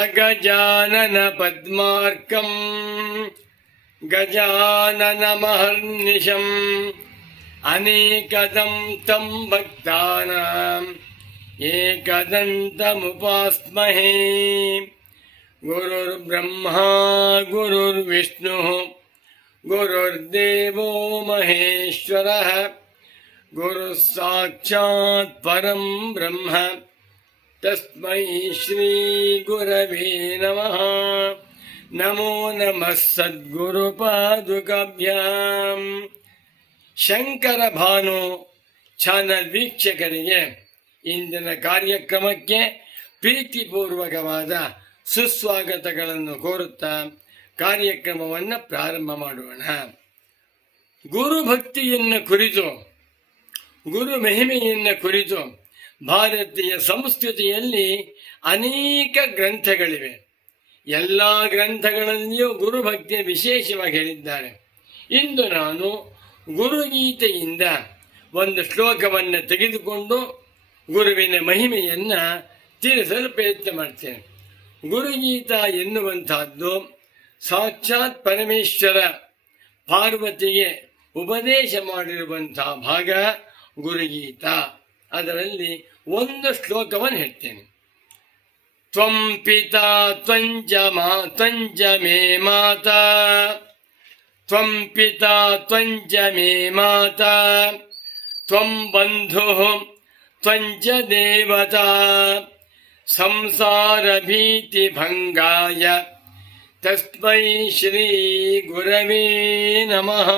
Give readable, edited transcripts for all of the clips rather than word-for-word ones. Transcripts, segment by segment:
ಅಗಜಾನನ ಪದ್ಮಾರ್ಕಂ ಗಜಾನನಮಹರ್ನಿಶಂ ಅನೇಕದಂ ತಂ ಭಕ್ತಾನಾಂ ಏಕದಂತಮುಪಾಸ್ಮಹೇ. ಗುರುರ್ಬ್ರಹ್ಮ ಗುರುರ್ವಿಷ್ಣು ಗುರುರ್ದೇವೋ ಮಹೇಶ್ವರಃ ಗುರು ಸಾಕ್ಷಾತ್ ಪರಂ ಬ್ರಹ್ಮ ತಸ್ಮೈ ಶ್ರೀ ಗುರವೇ ನಮಃ. ನಮೋ ನಮಃ ಸದ್ಗುರು ಪಾದುಕಾಭ್ಯಾಂ. ಶಂಕರ ಭಾನು ಚಾನಲ್ ವೀಕ್ಷಕರಿಗೆ ಇಂದಿನ ಕಾರ್ಯಕ್ರಮಕ್ಕೆ ಪ್ರೀತಿಪೂರ್ವಕವಾದ ಸುಸ್ವಾಗತಗಳನ್ನು ಕೋರುತ್ತಾ ಕಾರ್ಯಕ್ರಮವನ್ನು ಪ್ರಾರಂಭ ಮಾಡೋಣ. ಗುರು ಭಕ್ತಿಯನ್ನು ಕುರಿತು, ಗುರು ಮಹಿಮೆಯನ್ನು ಕುರಿತು ಭಾರತೀಯ ಸಂಸ್ಕೃತಿಯಲ್ಲಿ ಅನೇಕ ಗ್ರಂಥಗಳಿವೆ. ಎಲ್ಲ ಗ್ರಂಥಗಳಲ್ಲಿಯೂ ಗುರುಭಕ್ತಿಯ ವಿಶೇಷವಾಗಿ ಹೇಳಿದ್ದಾರೆ. ಇಂದು ನಾನು ಗುರುಗೀತೆಯಿಂದ ಒಂದು ಶ್ಲೋಕವನ್ನು ತೆಗೆದುಕೊಂಡು ಗುರುವಿನ ಮಹಿಮೆಯನ್ನು ತಿಳಿಸಲು ಪ್ರಯತ್ನ ಮಾಡ್ತೇನೆ. ಗುರುಗೀತ ಎನ್ನುವಂತಹದ್ದು ಸಾಕ್ಷಾತ್ ಪರಮೇಶ್ವರ ಪಾರ್ವತಿಗೆ ಉಪದೇಶ ಮಾಡಿರುವಂತಹ ಭಾಗ ಗುರುಗೀತ. ಅದರಲ್ಲಿ ಒಂದು ಶ್ಲೋಕವನ್ನು ಹೇಳ್ತೇನೆ. ತ್ವಂ ಪಿತಾ ತ್ವಂಜ ಮೇ ಮಾತಾ, ತ್ವಂ ಪಿತಾ ತ್ವಂಜ ಮೇ ಮಾತಾ, ತ್ವಂ ಬಂಧುಃ ತ್ವಂಜ ದೇವತಾ, ಸಂಸಾರ ಭೀತಿ ಭಂಗಾಯ ತಸ್ಮೈ ಶ್ರೀ ಗುರವೇ ನಮಃ.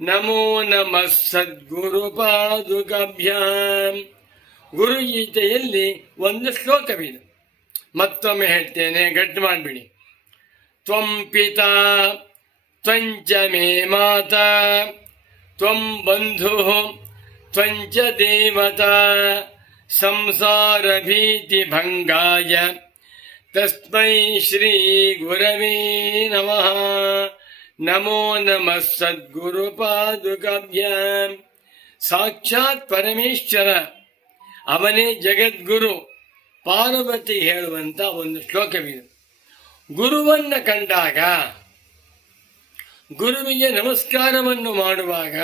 ನಮೋ ನಮಃ ಸದ್ಗುರು ಪಾದುಕಾಭ್ಯಾಂ. ಗುರುಗೀತೆಯಲ್ಲಿ ಒಂದು ಶ್ಲೋಕವಿದೆ, ಮತ್ತೊಮ್ಮೆ ಹೇಳ್ತೇನೆ, ಗಟ್ಟಿ ಮಾಡಿಬಿಡಿ. ತ್ವಂ ಪಿತಾ ತ್ವಂಜ ಮೇ ಮಾತಾ, ತ್ವಂ ಬಂಧುಃ ತ್ವಂಜ ದೇವತಾ, ಸಂಸಾರ ಭೀತಿ ಭಂಗಾಯ ತಸ್ಮೈ ಶ್ರೀ ಗುರವೇ ನಮಃ. ನಮೋ ನಮಃ ಸದ್ಗುರು ಪಾದುಕಾಭ್ಯಾಂ. ಸಾಕ್ಷಾತ್ ಪರಮೇಶ್ವರ, ಅವನೇ ಜಗದ್ಗುರು ಪಾರ್ವತಿ ಹೇಳುವಂತ ಒಂದು ಶ್ಲೋಕವಿದೆ. ಗುರುವನ್ನ ಕಂಡಾಗ, ಗುರುವಿಗೆ ನಮಸ್ಕಾರವನ್ನು ಮಾಡುವಾಗ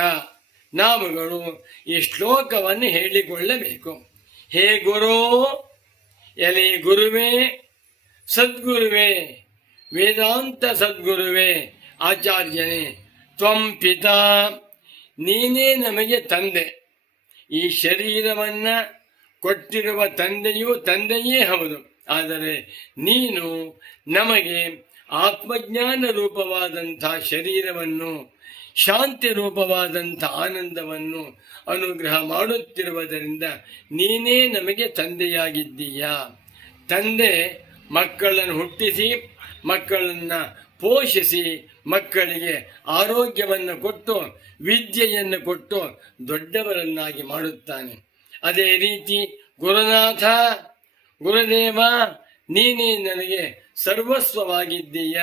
ನಾವುಗಳು ಈ ಶ್ಲೋಕವನ್ನು ಹೇಳಿಕೊಳ್ಳಬೇಕು. ಹೇ ಗುರು, ಎಲೆ ಗುರುವೇ, ಸದ್ಗುರುವೇ, ವೇದಾಂತ ಸದ್ಗುರುವೇ, ಆಚಾರ್ಯನೇ, ತ್ವಂ ಪಿತಾ, ನೀನೇ ನಮಗೆ ತಂದೆ. ಈ ಶರೀರವನ್ನ ಕೊಟ್ಟಿರುವ ತಂದೆಯೇ ಹೌದು. ಆದರೆ ನೀನು ನಮಗೆ ಆತ್ಮಜ್ಞಾನ ರೂಪವಾದಂಥ ಶರೀರವನ್ನು, ಶಾಂತಿ ರೂಪವಾದಂಥ ಆನಂದವನ್ನು ಅನುಗ್ರಹ ಮಾಡುತ್ತಿರುವುದರಿಂದ ನೀನೇ ನಮಗೆ ತಂದೆಯಾಗಿದ್ದೀಯಾ. ತಂದೆ ಮಕ್ಕಳನ್ನು ಹುಟ್ಟಿಸಿ, ಮಕ್ಕಳನ್ನು ಪೋಷಿಸಿ, ಮಕ್ಕಳಿಗೆ ಆರೋಗ್ಯವನ್ನು ಕೊಟ್ಟು, ವಿದ್ಯೆಯನ್ನು ಕೊಟ್ಟು ದೊಡ್ಡವರನ್ನಾಗಿ ಮಾಡುತ್ತಾನೆ. ಅದೇ ರೀತಿ ಗುರುನಾಥ, ಗುರುದೇವ, ನೀನೇ ನನಗೆ ಸರ್ವಸ್ವವಾಗಿದ್ದೀಯ.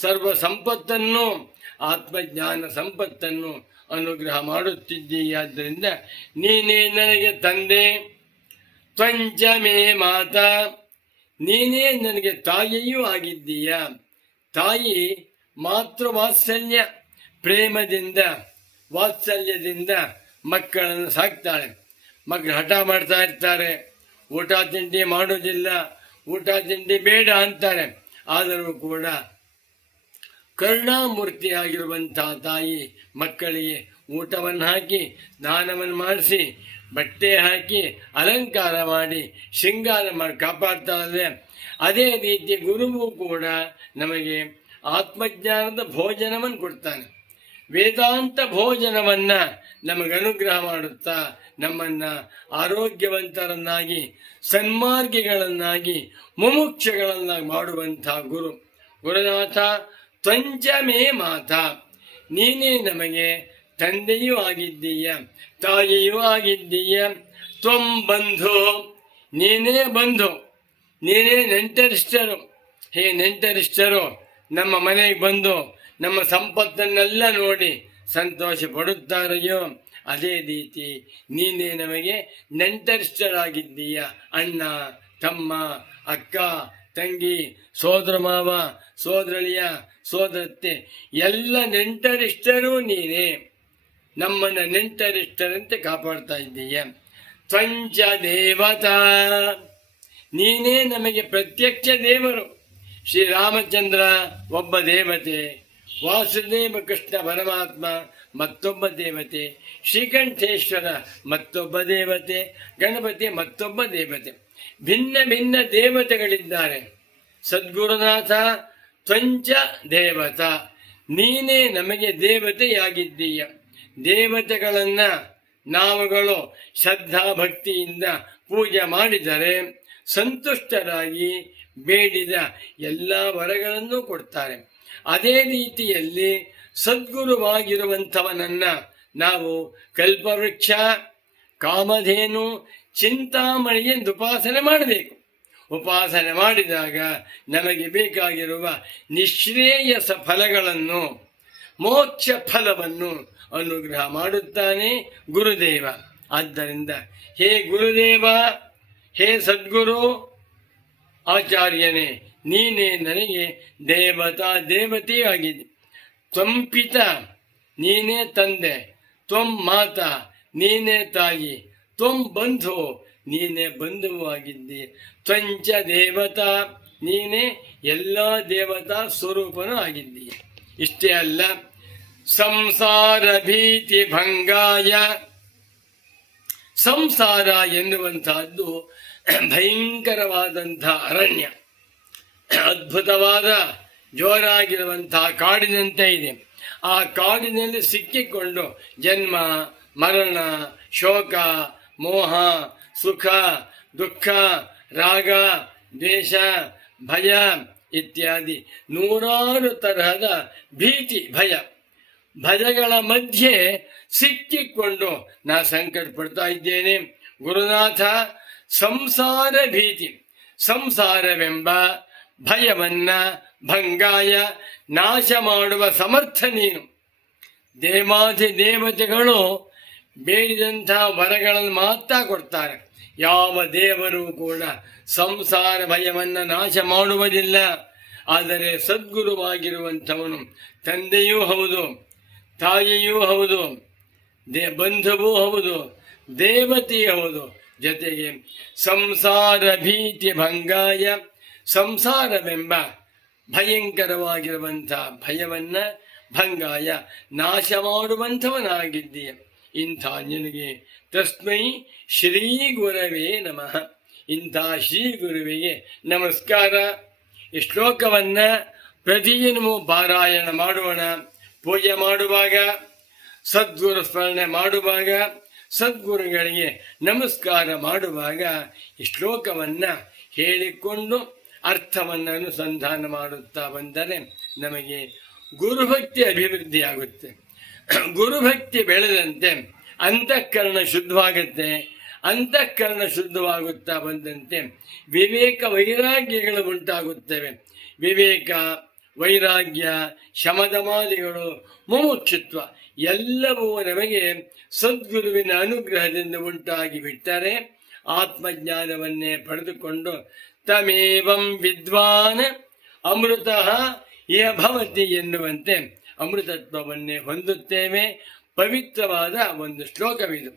ಸರ್ವ ಸಂಪತ್ತನ್ನು, ಆತ್ಮಜ್ಞಾನ ಸಂಪತ್ತನ್ನು ಅನುಗ್ರಹ ಮಾಡುತ್ತಿದ್ದೀಯಾದ್ದರಿಂದ ನೀನೇ ನನಗೆ ತಂದೆ. ತ್ವಂಜ ಮೇ ಮಾತಾ, ನೀನೇ ನನಗೆ ತಾಯಿಯೂ ಆಗಿದ್ದೀಯ. ತಾಯಿ ಮಾತೃವಾತ್ಸಲ್ಯ ಪ್ರೇಮದಿಂದ, ವಾತ್ಸಲ್ಯದಿಂದ ಮಕ್ಕಳನ್ನು ಸಾಕ್ತಾಳೆ. ಮಕ್ಕಳು ಹಠ ಮಾಡ್ತಾ ಇರ್ತಾರೆ, ಊಟ ತಿಂಡಿ ಮಾಡೋದಿಲ್ಲ, ಊಟ ತಿಂಡಿ ಬೇಡ ಅಂತಾರೆ. ಆದರೂ ಕೂಡ ಕರುಣಾಮೂರ್ತಿಯಾಗಿರುವಂತಹ ತಾಯಿ ಮಕ್ಕಳಿಗೆ ಊಟವನ್ನು ಹಾಕಿ, ಸ್ನಾನವನ್ನು ಮಾಡಿಸಿ, ಬಟ್ಟೆ ಹಾಕಿ, ಅಲಂಕಾರ ಮಾಡಿ, ಶೃಂಗಾರ ಮಾಡಿ ಕಾಪಾಡ್ತಾಳೆ. ಅದೇ ರೀತಿ ಗುರುವು ಕೂಡ ನಮಗೆ ಆತ್ಮಜ್ಞಾನದ ಭೋಜನವನ್ನು ಕೊಡ್ತಾನೆ. ವೇದಾಂತ ಭೋಜನವನ್ನ ನಮಗೆ ಅನುಗ್ರಹ ಮಾಡುತ್ತಾ ನಮ್ಮನ್ನ ಆರೋಗ್ಯವಂತರನ್ನಾಗಿ, ಸನ್ಮಾರ್ಗಿಗಳನ್ನಾಗಿ, ಮುಮುಕ್ಷಗಳನ್ನಾಗಿ ಮಾಡುವಂತಹ ಗುರು. ಗುರುನಾಥ, ತ್ವಂಜ ಮೇ ಮಾತಾ, ನೀನೇ ನಮಗೆ ತಂದೆಯೂ ಆಗಿದ್ದೀಯ, ತಾಯಿಯೂ ಆಗಿದ್ದೀಯ. ತ್ವಂ ಬಂಧು, ನೀನೇ ಬಂಧು, ನೀನೇ ನೆಂಟರಿಷ್ಟರು. ಹೇ ನೆಂಟರಿಷ್ಟರು, ನಮ್ಮ ಮನೆಗೆ ಬಂದು ನಮ್ಮ ಸಂಪತ್ತನ್ನೆಲ್ಲ ನೋಡಿ ಸಂತೋಷ ಪಡುತ್ತಾರೆಯೋ ಅದೇ ರೀತಿ ನೀನೇ ನಮಗೆ ನೆಂಟರಿಷ್ಟರಾಗಿದ್ದೀಯ. ಅಣ್ಣ, ತಮ್ಮ, ಅಕ್ಕ, ತಂಗಿ, ಸೋದರ ಮಾವ, ಸೋದರಳಿಯ, ಸೋದರತ್ತೆ ಎಲ್ಲ ನೆಂಟರಿಷ್ಟರೂ ನೀನೇ. ನಮ್ಮನ್ನ ನೆಂಟರಿಷ್ಟರಂತೆ ಕಾಪಾಡ್ತಾ ಇದ್ದೀಯ. ತ್ವಂಚ ದೇವತಾ, ನೀನೇ ನಮಗೆ ಪ್ರತ್ಯಕ್ಷ ದೇವರು. ಶ್ರೀರಾಮಚಂದ್ರ ಒಬ್ಬ ದೇವತೆ, ವಾಸುದೇವ ಕೃಷ್ಣ ಪರಮಾತ್ಮ ಮತ್ತೊಬ್ಬ ದೇವತೆ, ಶ್ರೀಕಂಠೇಶ್ವರ ಮತ್ತೊಬ್ಬ ದೇವತೆ, ಗಣಪತಿ ಮತ್ತೊಬ್ಬ ದೇವತೆ. ಭಿನ್ನ ಭಿನ್ನ ದೇವತೆಗಳಿದ್ದಾರೆ. ಸದ್ಗುರುನಾಥ ತ್ವಂಚ ದೇವತಾ, ನೀನೇ ನಮಗೆ ದೇವತೆಯಾಗಿದ್ದೀಯ. ದೇವತೆಗಳನ್ನ ನಾವುಗಳು ಶ್ರದ್ಧಾ ಭಕ್ತಿಯಿಂದ ಪೂಜೆ ಮಾಡಿದರೆ ಸಂತುಷ್ಟರಾಗಿ ಬೇಡಿದ ಎಲ್ಲ ವರಗಳನ್ನು ಕೊಡ್ತಾರೆ. ಅದೇ ರೀತಿಯಲ್ಲಿ ಸದ್ಗುರುವಾಗಿರುವಂಥವನನ್ನ ನಾವು ಕಲ್ಪವೃಕ್ಷ, ಕಾಮಧೇನು, ಚಿಂತಾಮಣಿ ಎಂದು ಉಪಾಸನೆ ಮಾಡಬೇಕು. ಉಪಾಸನೆ ಮಾಡಿದಾಗ ನಮಗೆ ಬೇಕಾಗಿರುವ ನಿಶ್ರೇಯಸ ಫಲಗಳನ್ನು, ಮೋಕ್ಷ ಫಲವನ್ನು ಅನುಗ್ರಹ ಮಾಡುತ್ತಾನೆ ಗುರುದೇವ. ಆದ್ದರಿಂದ ಹೇ ಗುರುದೇವ, ಹೇ ಸದ್ಗುರು ಆಚಾರ್ಯನೇ, ನೀನೇ ನನಗೆ ದೇವತೆಯಾಗಿದೆ. ತ್ವಂ ಪಿತ, ನೀನೇ ತಂದೆ. ತ್ವಂ ಮಾತಾ, ನೀನೇ ತಾಯಿ. ತ್ವಂ ಬಂಧು, ನೀನೇ ಬಂಧುವು ಆಗಿದ್ದಿ. ತ್ವಂಚ ದೇವತಾ, ನೀನೇ ಎಲ್ಲ ದೇವತಾ ಸ್ವರೂಪನೂ ಆಗಿದ್ದೀಯ. ಇಷ್ಟೇ ಅಲ್ಲ, ಸಂಸಾರ ಭೀತಿ ಭಂಗಾಯ. ಸಂಸಾರ ಎನ್ನುವಂತಹದ್ದು ಭಯಂಕರವಾದಂತಹ ಅರಣ್ಯ, ಅದ್ಭುತವಾದ ಜೋರಾಗಿರುವಂತಹ ಕಾಡಿನಂತೆ ಇದೆ. ಆ ಕಾಡಿನಲ್ಲಿ ಸಿಕ್ಕಿಕೊಂಡು ಜನ್ಮ, ಮರಣ, ಶೋಕ, ಮೋಹ, ಸುಖ, ದುಃಖ, ರಾಗ, ದ್ವೇಷ, ಭಯ ಇತ್ಯಾದಿ ನೂರಾರು ತರಹದ ಭೀತಿ, ಭಯಗಳ ಮಧ್ಯೆ ಸಿಕ್ಕಿಕೊಂಡು ನಾ ಸಂಕಟ ಪಡ್ತಾ ಇದ್ದೇನೆ. ಗುರುನಾಥ, ಸಂಸಾರ ಭೀತಿ, ಸಂಸಾರವೆಂಬ ಭಯವನ್ನ ಭಂಗಾಯ, ನಾಶ ಮಾಡುವ ಸಮರ್ಥ ನೀನು. ದೇವಾಧಿ ದೇವತೆಗಳು ಬೇಡಿದಂತಹ ವರಗಳನ್ನು ಮಾತ್ರ ಕೊಡ್ತಾರೆ. ಯಾವ ದೇವರು ಕೂಡ ಸಂಸಾರ ಭಯವನ್ನು ನಾಶ ಮಾಡುವುದಿಲ್ಲ. ಆದರೆ ಸದ್ಗುರುವಾಗಿರುವಂಥವನು ತಂದೆಯೂ ಹೌದು, ತಾಯಿಯೂ ಹೌದು, ಬಂಧುವೂ ಹೌದು, ದೇವತೆಯೂ ಹೌದು. ಜೊತೆಗೆ ಸಂಸಾರ ಭೀತಿ ಭಂಗಾಯ, ಸಂಸಾರವೆಂಬ ಭಯಂಕರವಾಗಿರುವಂತಹ ಭಯವನ್ನ ಭಂಗಾಯ, ನಾಶ ಮಾಡುವಂಥವನಾಗಿದ್ದೀಯ. ಇಂಥ ನಿನಗೆ ತಸ್ಮೈ ಶ್ರೀ ಗುರವೇ ನಮಃ. ಇಂಥ ಶ್ರೀ ಗುರುವಿಗೆ ನಮಸ್ಕಾರ. ಈ ಶ್ಲೋಕವನ್ನ ಪ್ರತಿದಿನವೂ ಪಾರಾಯಣ ಮಾಡೋಣ. ಪೂಜೆ ಮಾಡುವಾಗ, ಸದ್ಗುರು ಸ್ಮರಣೆ ಮಾಡುವಾಗ, ಸದ್ಗುರುಗಳಿಗೆ ನಮಸ್ಕಾರ ಮಾಡುವಾಗ ಈ ಶ್ಲೋಕವನ್ನ ಹೇಳಿಕೊಂಡು ಅರ್ಥವನ್ನು ಅನುಸಂಧಾನ ಮಾಡುತ್ತಾ ಬಂದರೆ ನಮಗೆ ಗುರುಭಕ್ತಿ ಅಭಿವೃದ್ಧಿಯಾಗುತ್ತೆ. ಗುರುಭಕ್ತಿ ಬೆಳೆದಂತೆ ಅಂತಃಕರಣ ಶುದ್ಧವಾಗುತ್ತೆ. ಅಂತಃಕರಣ ಶುದ್ಧವಾಗುತ್ತಾ ಬಂದಂತೆ ವಿವೇಕ ವೈರಾಗ್ಯಗಳು ಉಂಟಾಗುತ್ತವೆ. ವಿವೇಕ, ವೈರಾಗ್ಯ, ಶಮದಮಾದಿಗಳು, ಮುಮುಕ್ಷುತ್ವ ಎಲ್ಲವೂ ನಮಗೆ ಸದ್ಗುರುವಿನ ಅನುಗ್ರಹದಿಂದ ಉಂಟಾಗಿ ಬಿಟ್ಟರೆ ಆತ್ಮಜ್ಞಾನವನ್ನೇ ಪಡೆದುಕೊಂಡು ತಮೇವಂ ವಿದ್ವಾನ್ ಅಮೃತಃ ಇಹ ಭವತಿ ಎನ್ನುವಂತೆ ಅಮೃತತ್ವವನ್ನೇ ಹೊಂದುತ್ತೇವೆ. ಪವಿತ್ರವಾದ ಒಂದು ಶ್ಲೋಕವಿದು.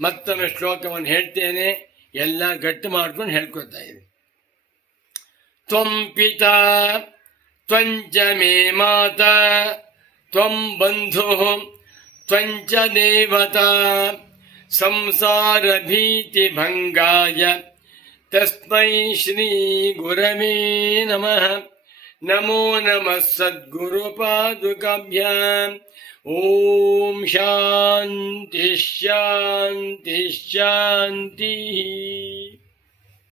ಮತ್ತೊಮ್ಮೆ ಶ್ಲೋಕವನ್ನು ಹೇಳ್ತೇನೆ, ಎಲ್ಲ ಗಟ್ಟು ಮಾಡ್ಕೊಂಡು ಹೇಳ್ಕೊತಾ ಇದೆ. ತ್ವಂ ಪಿತಾ ತ್ವಂಚ ಮೇ ಮಾತಾ ತ್ವಂ ಬಂಧು ತ್ವಂಚ ದೇವತಾ ಸಂಸಾರ ಭೀತಿ ಭಂಗಾಯ ತಸ್ಮೈ ಶ್ರೀ ಗುರವೇ ನಮಃ. ನಮೋ ನಮಃ ಸದ್ಗುರು ಪಾದುಕಾಭ್ಯಾಂ. ಓಂ ಶಾಂತಿ ಶಾಂತಿ ಶಾಂತಿ.